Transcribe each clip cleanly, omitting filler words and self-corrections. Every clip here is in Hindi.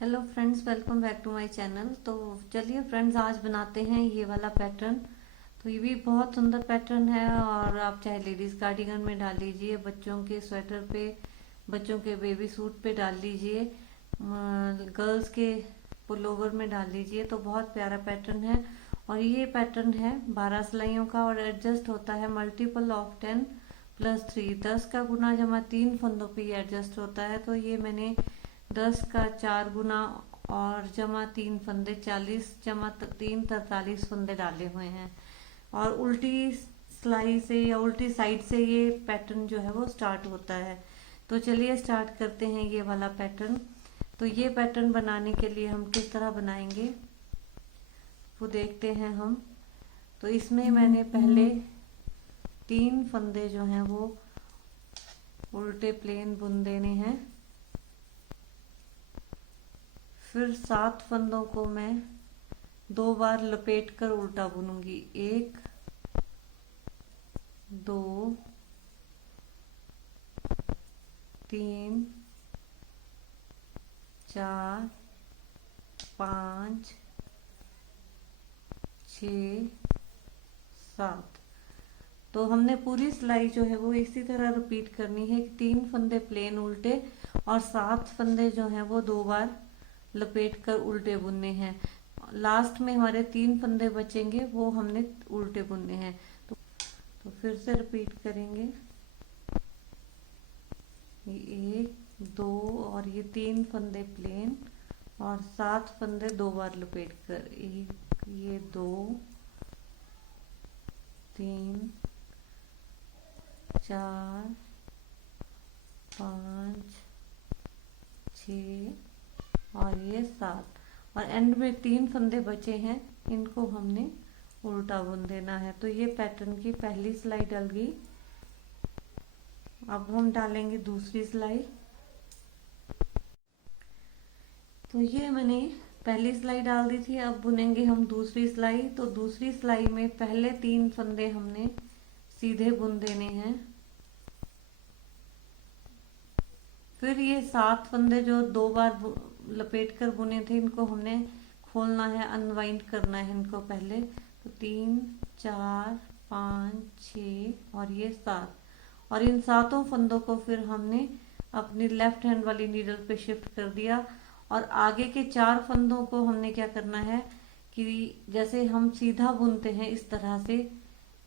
Hello friends, welcome back to my channel. तो चलिए फ्रेंड्स, आज बनाते हैं ये वाला पैटर्न। तो ये भी बहुत सुंदर पैटर्न है और आप चाहे लेडीज कार्डिगन में डाल लीजिए, बच्चों के स्वेटर पे, बच्चों के बेबी सूट पे डाल लीजिए, गर्ल्स के पुलोवर में डाल लीजिए। तो बहुत प्यारा पैटर्न है। और ये पैटर्न है 12 सिलाइयों का और एडजस्ट होता है मल्टीपल ऑफ 10+3, 10 का गुना जमा 3 फंदों पे ये एडजस्ट होता है। तो ये मैंने 10 का 4 गुना और जमा 3 फंदे, 40 जमा 3, 43 फंदे डाले हुए हैं। और उल्टी सिलाई से या उल्टी साइड से ये पैटर्न जो है वो स्टार्ट होता है। तो चलिए स्टार्ट करते हैं ये वाला पैटर्न। तो ये पैटर्न बनाने के लिए हम किस तरह बनाएंगे वो देखते हैं हम। तो इसमें मैंने पहले 3 फंदे जो हैं वो उल्टे प्लेन बुन देने हैं। फिर 7 फंदों को मैं 2 बार लपेट कर उल्टा बुनूंगी। 1, 2, 3, 4, 5, 6, 7। तो हमने पूरी सिलाई जो है वो इसी तरह रिपीट करनी है कि 3 फंदे प्लेन उल्टे और 7 फंदे जो हैं वो 2 बार लपेट कर उल्टे बुनने हैं। लास्ट में हमारे 3 फंदे बचेंगे, वो हमने उल्टे बुनने हैं। तो फिर से रिपीट करेंगे। ये 1, 2 और ये 3 फंदे प्लेन और 7 फंदे 2 बार लपेट कर। 1, ये 2, 3, 4, 5, 6 और ये 7। और एंड में 3 फंदे बचे हैं, इनको हमने उल्टा बुन देना है। तो ये पैटर्न की पहली सिलाई डल गई। अब हम डालेंगे दूसरी सिलाई। तो ये मैंने पहली सिलाई डाल दी थी, अब बुनेंगे हम दूसरी सिलाई। तो दूसरी सिलाई में पहले 3 फंदे हमने सीधे बुन देने हैं। फिर ये 7 फंदे जो 2 बार लपेट कर बुने थे, इनको हमने खोलना है, अनवाइंड करना है इनको पहले। तो 3, 4, 5, 6 और ये 7। और इन 7 फंदों को फिर हमने अपनी लेफ्ट हैंड वाली नीडल पे शिफ्ट कर दिया। और आगे के 4 फंदों को हमने क्या करना है कि जैसे हम सीधा बुनते हैं इस तरह से,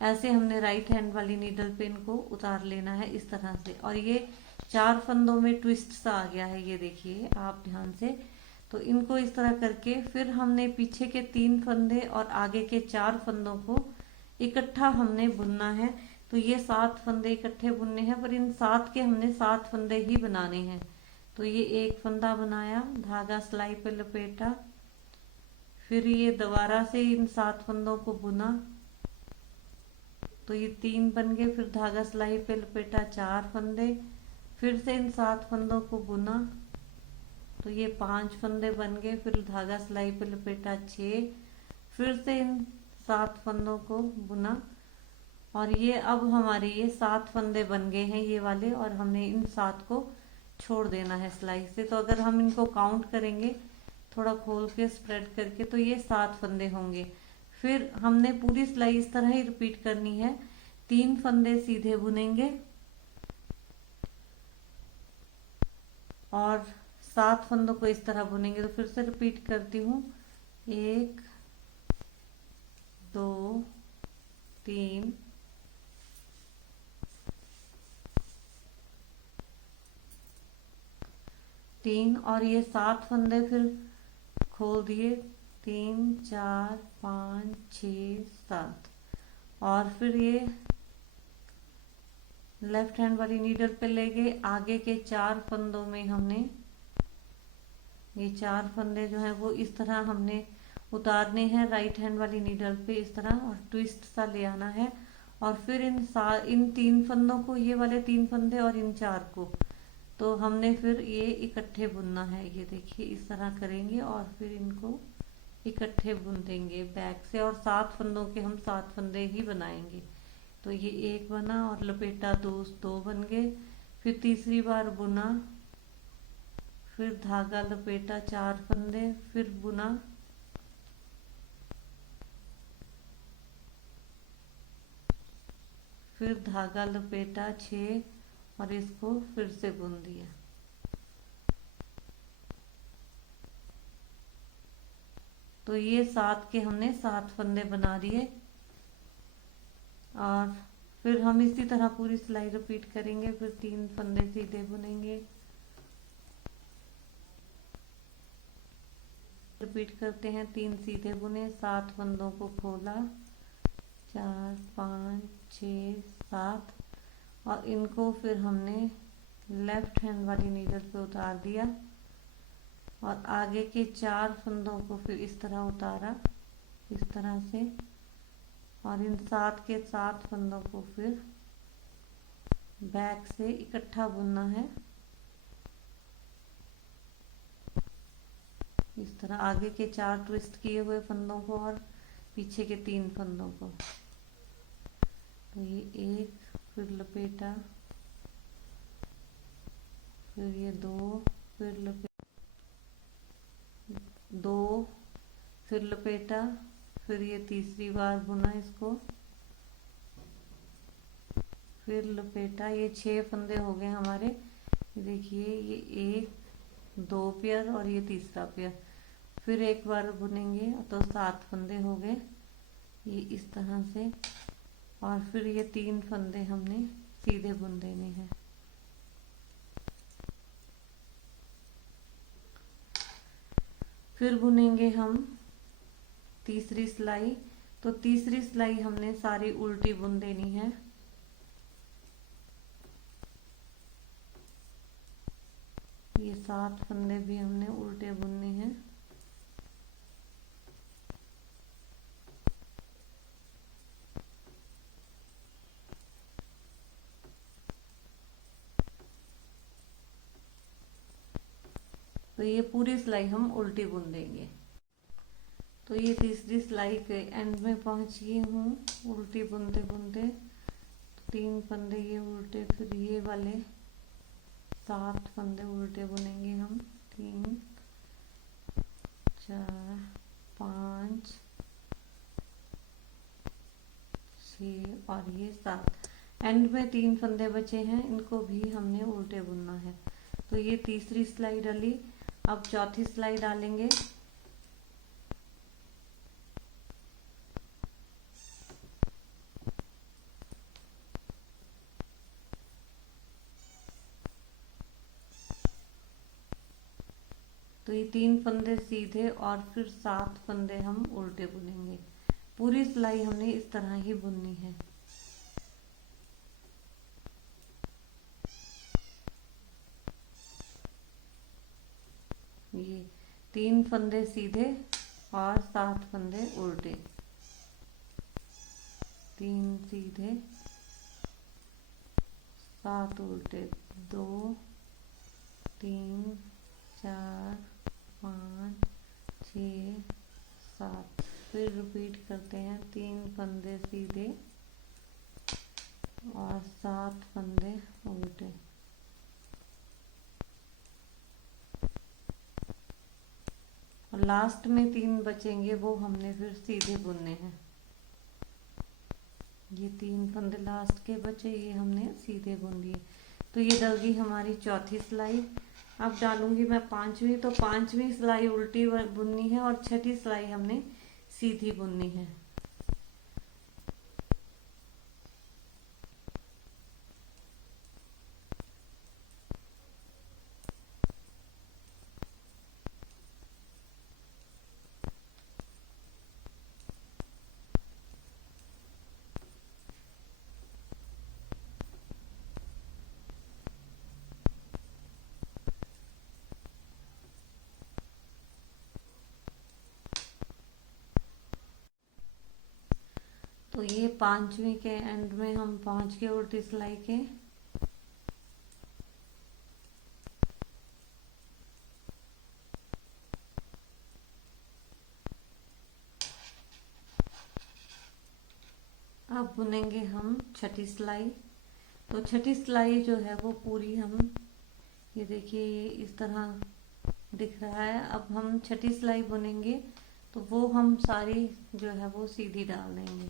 ऐसे हमने राइट हैंड वाली नीडल पे इनको उतार लेना है इस तरह से। और ये 4 फंदों में ट्विस्ट सा आ गया है, ये देखिए आप ध्यान से। तो इनको इस तरह करके फिर हमने पीछे के 3 फंदे और आगे के 4 फंदों को इकट्ठा हमने बुनना है। तो ये 7 फंदे इकट्ठे बुनने हैं, पर इन 7 के हमने 7 फंदे ही बनाने हैं। तो ये एक फंदा बनाया, धागा सिलाई पे लपेटा, फिर ये दोबारा से इन 7 फंदों को बुना। तो ये 3 बन गए। फिर धागा सिलाई पे लपेटा, 4 फंदे, फिर से इन 7 फंदों को बुना। तो ये 5 फंदे बन गए। फिर धागा सिलाई पे लपेटा, 6, फिर से इन 7 फंदों को बुना। और ये अब हमारे ये 7 फंदे बन गए हैं ये वाले, और हमने इन 7 को छोड़ देना है सिलाई से। तो अगर हम इनको काउंट करेंगे थोड़ा खोल के स्प्रेड करके, तो ये 7 फंदे होंगे। फिर हमने पूरी सिलाई इस तरह ही रिपीट करनी है। 3 फंदे सीधे बुनेंगे और 7 फंदों को इस तरह बुनेंगे। तो फिर से रिपीट करती हूँ। 1, 2, 3, 3 और ये 7 फंदे फिर खोल दिए। 3, 4, 5, 6, 7। और फिर ये लेफ्ट हैंड वाली नीडल पे ले गए। आगे के 4 फंदों में हमने ये 4 फंदे जो हैं वो इस तरह हमने उतारने हैं राइट हैंड वाली नीडल पे इस तरह, और ट्विस्ट सा ले आना है। और फिर इन 3 फंदों को, ये वाले 3 फंदे और इन 4 को, तो हमने फिर ये इकट्ठे बुनना है। ये देखिए इस तरह करेंगे और फिर इनको इकट्ठे बुन देंगे बैक से। और 7 फंदों के हम 7 फंदे ही बनाएंगे। तो ये एक बना और लपेटा, 2 बन गए। फिर तीसरी बार बुना, फिर धागा लपेटा 4 फंदे, फिर बुना, फिर धागा लपेटा 6 और इसको फिर से बुन दिया। तो ये 7 के हमने 7 फंदे बना दिए और फिर हम इसी तरह पूरी सिलाई रिपीट करेंगे। फिर 3 फंदे सीधे बुनेंगे, रिपीट करते हैं। 3 सीधे बुने, 7 फंदों को खोला, 4 5 6 7 और इनको फिर हमने लेफ्ट हैंड वाली नीडल पे उतार दिया और आगे के 4 फंदों को फिर इस तरह उतारा, इस तरह से, और इन 7 के 7 फंदों को फिर बैक से इकट्ठा बुनना है। इस तरह आगे के 4 ट्विस्ट किए हुए फंदों को और पीछे के 3 फंदों को। तो ये 1, फिर लपेटा, फिर ये 2, फिर लपेटा 2, फिर लपेटा, फिर ये तीसरी बार बुना इसको, फिर लपेटा। ये 6 फंदे हो गए हमारे। देखिए ये 1 2 पेयर और ये तीसरा पेयर, फिर एक बार बुनेंगे तो 7 फंदे हो गए ये इस तरह से। और फिर ये 3 फंदे हमने सीधे बुन देने हैं। फिर बुनेंगे हम तीसरी सिलाई। तो तीसरी सिलाई हमने सारी उल्टी बुन देनी है। ये 7 फंदे भी हमने उल्टे बुनने हैं। तो ये पूरी सिलाई हम उल्टी बुन देंगे। तो ये तीसरी सिलाई के एंड में पहुंच गई हूँ उल्टी बुनते बुनते। 3 फंदे ये उल्टे, फिर ये वाले 7 फंदे उल्टे बुनेंगे हम। 3 4 5 6 और ये 7। एंड में 3 फंदे बचे हैं, इनको भी हमने उल्टे बुनना है। तो ये तीसरी सिलाई डली। अब चौथी सिलाई डालेंगे। तो ये 3 फंदे सीधे और फिर 7 फंदे हम उल्टे बुनेंगे। पूरी सिलाई हमने इस तरह ही बुननी है। ये 3 फंदे सीधे और 7 फंदे उल्टे। 3 सीधे 7 उल्टे। 2 3 4 5 6 7। फिर रिपीट करते हैं। 3 फंदे सीधे और 7 फंदे उल्टे। और लास्ट में 3 बचेंगे, वो हमने फिर सीधे बुनने हैं। ये 3 फंदे लास्ट के बचे, ये हमने सीधे बुन दिए। तो ये डल गई हमारी चौथी सिलाई। अब डालूंगी मैं 5वीं। तो 5वीं सिलाई उल्टी बुननी है और छठी सिलाई हमने सीधी बुननी है। तो ये 5वीं के एंड में हम पहुंच गए उल्टी सिलाई के। अब बुनेंगे हम छठी सिलाई। तो छठी सिलाई जो है वो पूरी हम, ये देखिए, ये इस तरह दिख रहा है। अब हम छठी सिलाई बुनेंगे तो वो हम सारी जो है वो सीधी डाल देंगे।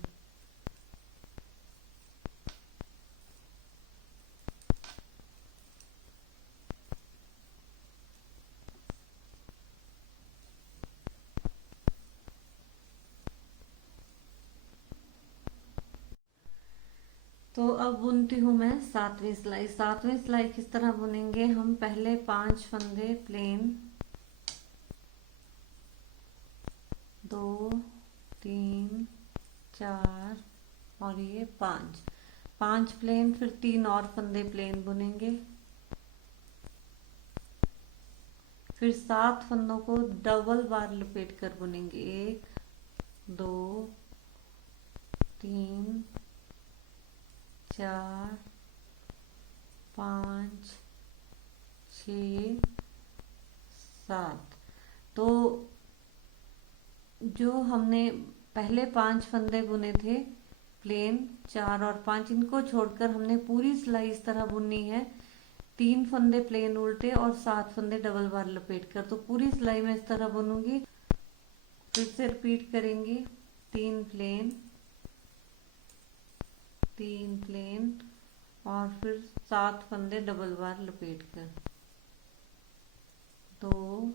तो अब बुनती हूँ मैं सातवीं सिलाई। सातवीं सिलाई किस तरह बुनेंगे, हम पहले 5 फंदे प्लेन, 2 3 4 और ये 5 प्लेन, फिर 3 और फंदे प्लेन बुनेंगे, फिर 7 फंदों को डबल बार लपेट कर बुनेंगे। 1 2 3 4 5 6 7। तो जो हमने पहले 5 फंदे बुने थे प्लेन, 4 और 5, इनको छोड़कर हमने पूरी सिलाई इस तरह बुननी है। 3 फंदे प्लेन उल्टे और 7 फंदे डबल बार लपेट कर। तो पूरी सिलाई में इस तरह बुनूंगी। फिर से रिपीट करेंगे, 3 प्लेन, 3 प्लेन और फिर 7 फंदे डबल बार लपेट कर, 2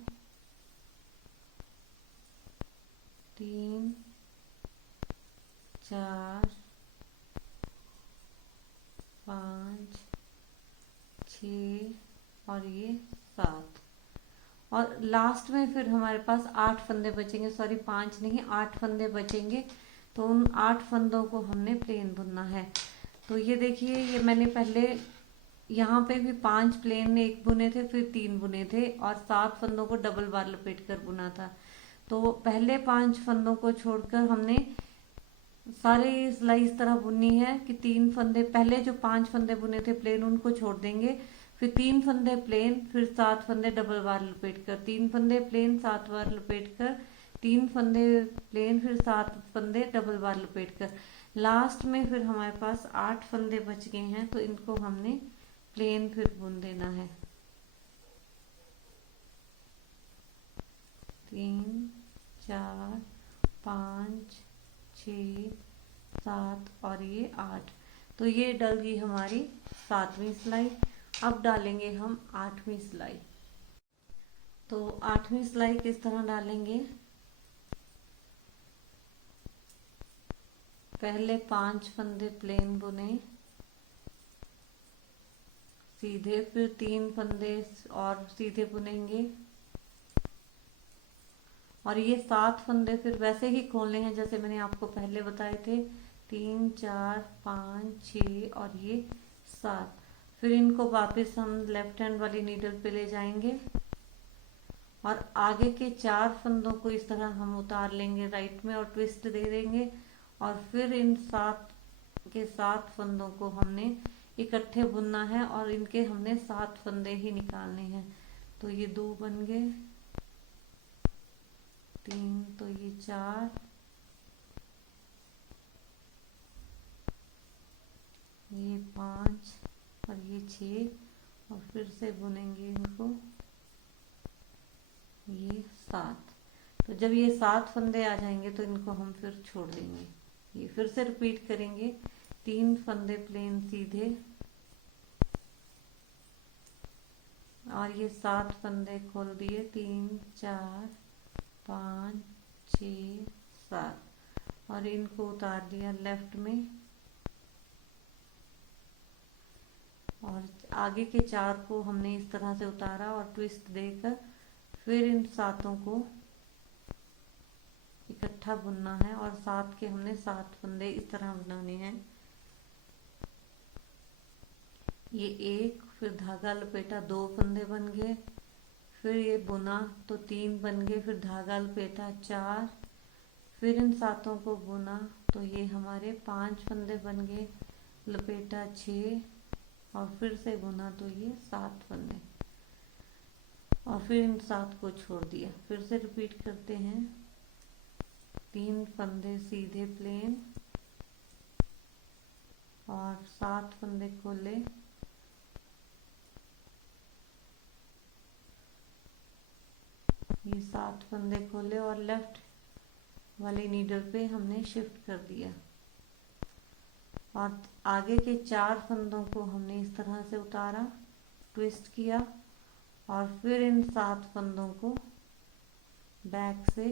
3 4 5 6 और ये 7। और लास्ट में फिर हमारे पास 8 फंदे बचेंगे, सॉरी 5 नहीं 8 फंदे बचेंगे। तो उन 8 फंदों को हमने प्लेन बुनना है। तो ये देखिए, ये मैंने पहले यहाँ पे भी 5 प्लेन एक बुने थे, फिर 3 बुने थे और 7 फंदों को डबल बार लपेट कर बुना था। तो पहले 5 फंदों को छोड़कर हमने सारे सिलाई इस तरह बुननी है कि 3 फंदे, पहले जो 5 फंदे बुने थे प्लेन उनको छोड़ देंगे, फिर 3 फंदे प्लेन, फिर 7 फंदे डबल बार लपेट कर, 3 फंदे प्लेन 7 बार लपेट कर, 3 फंदे प्लेन, फिर 7 फंदे डबल बार लपेट कर। लास्ट में फिर हमारे पास 8 फंदे बच गए हैं, तो इनको हमने प्लेन फिर बुन देना है। 3 4 5 6 7 और ये 8। तो ये डल गई हमारी 7वीं सिलाई। अब डालेंगे हम 8वीं सिलाई। तो 8वीं सिलाई किस तरह डालेंगे, पहले 5 फंदे प्लेन बुने सीधे, फिर 3 फंदे और सीधे बुनेंगे और ये 7 फंदे फिर वैसे ही खोलने हैं जैसे मैंने आपको पहले बताए थे, 3 4 5 6 और ये 7। फिर इनको वापस हम लेफ्ट हैंड वाली नीडल पे ले जाएंगे और आगे के 4 फंदों को इस तरह हम उतार लेंगे राइट में और ट्विस्ट दे देंगे। और फिर इन 7 के 7 फंदों को हमने इकट्ठे बुनना है और इनके हमने 7 फंदे ही निकालने हैं। तो ये 2 बन गए, 3, तो ये 4, ये 5 और ये 6 और फिर से बुनेंगे इनको, ये 7। तो जब ये 7 फंदे आ जाएंगे तो इनको हम फिर छोड़ देंगे। ये फिर से रिपीट करेंगे, 3 फंदे प्लेन सीधे और ये 7 फंदे खोल दिए, 3 4 5 6 7 और इनको उतार दिया लेफ्ट में और आगे के 4 को हमने इस तरह से उतारा और ट्विस्ट देकर फिर इन 7 को इकट्ठा बुनना है और 7 के हमने 7 फंदे इस तरह बनाने हैं। ये 1, फिर धागा लपेटा, 2 फंदे बन गए, फिर ये बुना तो 3 बन गए, फिर धागा लपेटा 4, फिर इन 7 को बुना तो ये हमारे 5 फंदे बन गए, लपेटा 6 और फिर से बुना तो ये 7 फंदे और फिर इन 7 को छोड़ दिया। फिर से रिपीट करते हैं, 3 फंदे सीधे प्लेन और 7 फंदे खोले ये 7 फंदे खोले और लेफ्ट वाली नीडल पे हमने शिफ्ट कर दिया और आगे के 4 फंदों को हमने इस तरह से उतारा, ट्विस्ट किया और फिर इन 7 फंदों को बैक से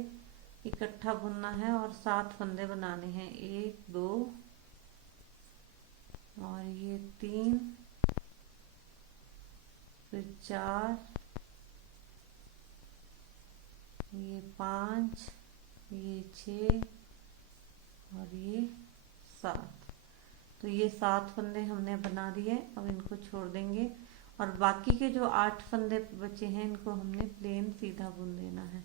इकट्ठा बुनना है और 7 फंदे बनाने हैं। 1 2 और ये 3, फिर 4, ये 5, ये 6 और ये 7। तो ये 7 फंदे हमने बना दिए। अब इनको छोड़ देंगे और बाकी के जो 8 फंदे बचे हैं इनको हमने प्लेन सीधा बुन देना है।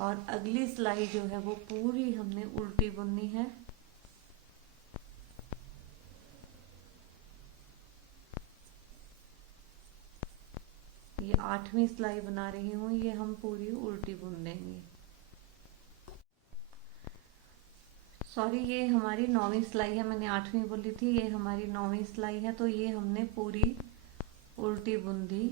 और अगली सिलाई जो है वो पूरी हमने उल्टी बुननी है। ये 8वीं सिलाई बना रही हूँ, ये हम पूरी उल्टी बुन देंगे। सॉरी, ये हमारी 9वीं सिलाई है, मैंने 8वीं बोली थी, ये हमारी 9वीं सिलाई है। तो ये हमने पूरी उल्टी बुन दी।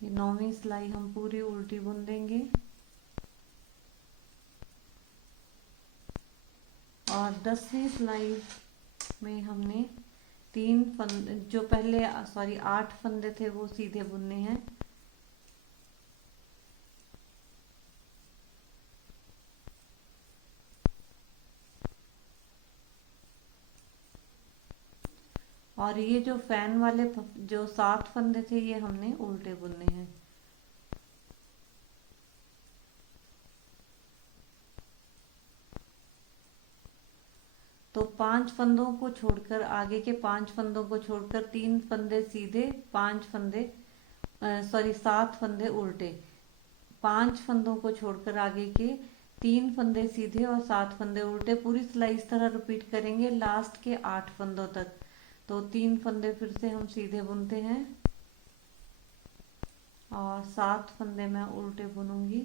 ये 9वीं सिलाई हम पूरी उल्टी बुन देंगे और 10वीं सिलाई में हमने 3 फंदे जो पहले 8 फंदे थे वो सीधे बुनने हैं। और ये जो फैन वाले जो 7 फंदे थे ये हमने उल्टे बुनने हैं। तो 5 फंदों को छोड़कर, आगे के 5 फंदों को छोड़कर 3 फंदे सीधे, 5 फंदे 7 फंदे उल्टे। 5 फंदों को छोड़कर आगे के 3 फंदे सीधे और 7 फंदे उल्टे। पूरी सिलाई इस तरह रिपीट करेंगे लास्ट के 8 फंदों तक। तो 3 फंदे फिर से हम सीधे बुनते हैं और 7 फंदे मैं उल्टे बुनूंगी।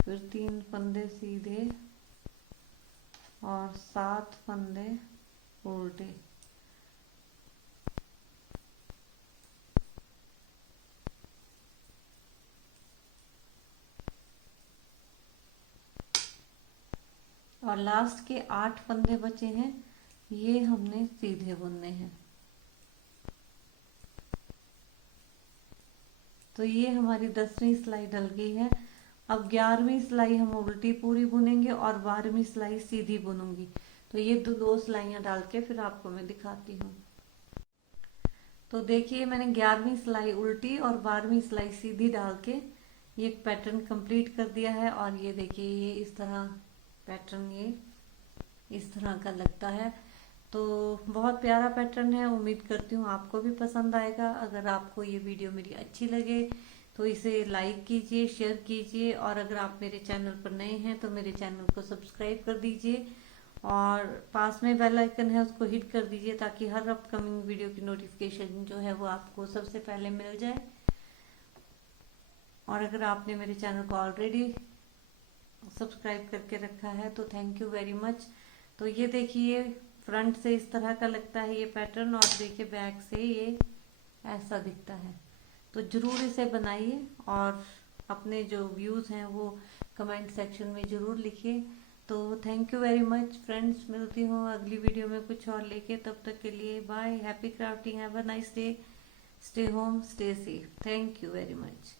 फिर 3 फंदे सीधे और 7 फंदे उल्टे। और लास्ट के 8 फंदे बचे हैं, ये हमने सीधे बुनने हैं। तो ये हमारी 10वीं सिलाई डल गई है। अब 11वीं सिलाई हम उल्टी पूरी बुनेंगे और 12वीं सिलाई सीधी बुनूंगी। तो ये दो सिलाइयां डाल के फिर आपको मैं दिखाती हूँ। तो देखिए, मैंने 11वीं सिलाई उल्टी और 12वीं सिलाई सीधी डाल के ये पैटर्न कंप्लीट कर दिया है। और ये देखिए, ये इस तरह पैटर्न ये इस तरह का लगता है। तो बहुत प्यारा पैटर्न है। उम्मीद करती हूँ आपको भी पसंद आएगा। अगर आपको ये वीडियो मेरी अच्छी लगे तो इसे लाइक कीजिए, शेयर कीजिए और अगर आप मेरे चैनल पर नए हैं तो मेरे चैनल को सब्सक्राइब कर दीजिए और पास में बेल आइकन है उसको हिट कर दीजिए ताकि हर अपकमिंग वीडियो की नोटिफिकेशन जो है वो आपको सबसे पहले मिल जाए। और अगर आपने मेरे चैनल को ऑलरेडी सब्सक्राइब करके रखा है तो थैंक यू वेरी मच। तो ये देखिए, फ्रंट से इस तरह का लगता है ये पैटर्न और देखिए बैक से ये ऐसा दिखता है। तो जरूर इसे बनाइए और अपने जो व्यूज हैं वो कमेंट सेक्शन में जरूर लिखिए। तो thank you very much friends, मिलती हूँ अगली वीडियो में कुछ और लेके। तब तक के लिए bye, happy crafting, have a nice day, stay home, stay safe, thank you very much.